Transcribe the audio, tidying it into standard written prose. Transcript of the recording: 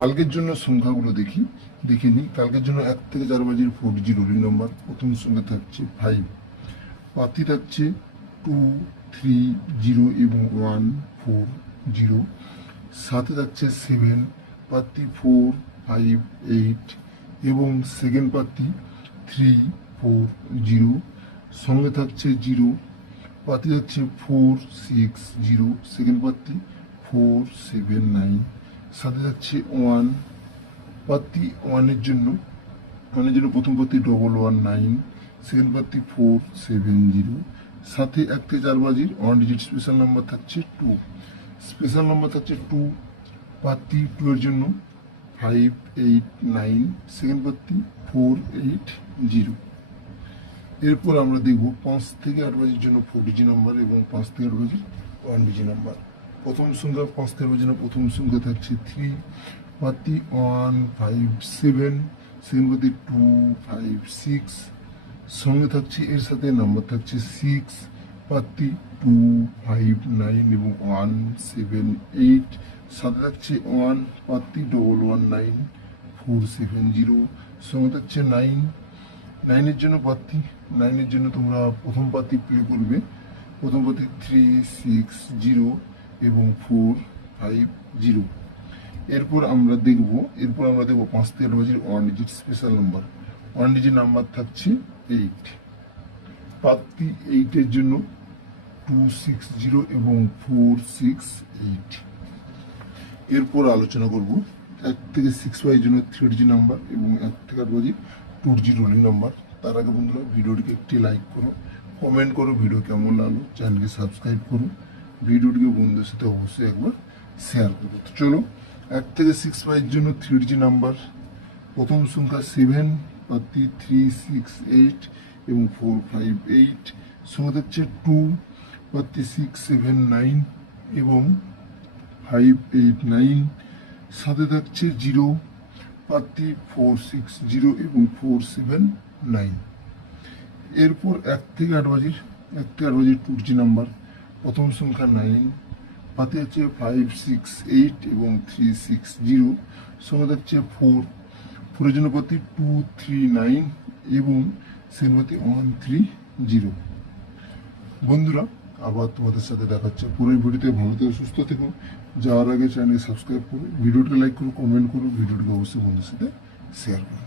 কালকের জন্য সংখ্যাগুলো দেখে নিই। কালকের জন্য 1 থেকে 4 বাজির 4G রোলিং নম্বর। প্রথম সংখ্যা থাকছে 5, পাতি থাকছে 2, 3, 0 এবং 1, 4, 0। সাথে থাকছে 7, পাতি 4, 5, 8 এবং সেকেন্ড পাতি 3, 4, 0। সঙ্গে থাকছে 0, পাতি থাকছে 4, 6, 0, সেকেন্ড পাতি 4, 7, 9। সাথে থাকছে 1, পাতি 1-এর জন্য প্রথম পাতি 119, সেকেন্ড পাতি 4, 7, 0। সাথে 1 থেকে 4 বাজির 1 ডিজিট স্পেশাল নাম্বার থাকছে 2, স্পেশাল নাম্বার থাকছে 2, পাতি 2-এর জন্য 5, 8, 9, সেকেন্ড পাতি 4, 8, 0। এরপর আমরা দেখব 5 থেকে 8 বাজির জন্য 4 ডিজি নাম্বার এবং 5 থেকে 8 বাজির 1 ডিজি নাম্বার। প্রথম সংখ্যা 5 থেকে 8 বাজির জন্য প্রথম সংখ্যা থাকছে 3, পাতি 1, 5, 7, সেকেন্ড পাতি 2, 5, 6। সঙ্গে থাকছে এর সাথে নাম্বার থাকছে 6, পাতি 2, 5, 9 এবং 1, 7, 8। সাথে থাকছে 1, পাতি 119, 4, 7, 0। সঙ্গে থাকছে 9, 9-এর জন্য পাতি 9-এর জন্য তোমরা প্রথম পাতি প্লে করবে। প্রথম পাতি 3, 6, 0 এবং 4, 5, 0। এরপর আমরা দেখব 5 থেকে 8 বাজির 1 digit special number. 1 digit number থাকছে 8, পাতি 8-এর জন্য 2, 6, 0 এবং 4, 6, 8। এরপর আলোচনা করব 1 থেকে 6 বাজির জন্য 3 ডিজিট নাম্বার এবং 1 থেকে 8 বাজির 2 ডিজিট রোলিং নাম্বার। তার আগে বন্ধুরা ভিডিওটিকে একটি লাইক করো, কমেন্ট করো ভিডিও কেমন লাগলো, চ্যানেলকে সাবস্ক্রাইব করো, ভিডিওটিকে বন্ধুদের সাথে অবশ্যই একবার শেয়ার করো। তো চলো 1 থেকে 6 বাজির জন্য 3 ডিজিট নাম্বার। প্রথম সংখ্যা 7, পাতি 3, 6, 8 এবং 4, 5, 8। সঙ্গে থাকছে 2, পাতি 6, 7, 9 এবং 5, 8, 9। সাথে থাকছে 0, পাতি 4, 6, 0 এবং 4, 7, 9। এরপর 1 থেকে 8 বাজির 2 ডিজিট নাম্বার। প্রথম সংখ্যা 9, পাতি আছে 5, 6, 8 এবং 3, 6, 0। সঙ্গে থাকছে 4, 4-এর জন্য পাতি 2, 3, 9 এবং সেকেন্ড পাতি 1, 3, 0। বন্ধুরা আবার তোমাদের সাথে দেখাচ্ছে পুরো ভিডিওতে। ভালো থেকে সুস্থ থেকো। যাওয়ার আগে চ্যানেলকে সাবস্ক্রাইব করো, ভিডিওটি লাইক করো, কমেন্ট করো, ভিডিওটিকে অবশ্যই বন্ধুদের সাথে শেয়ার করো।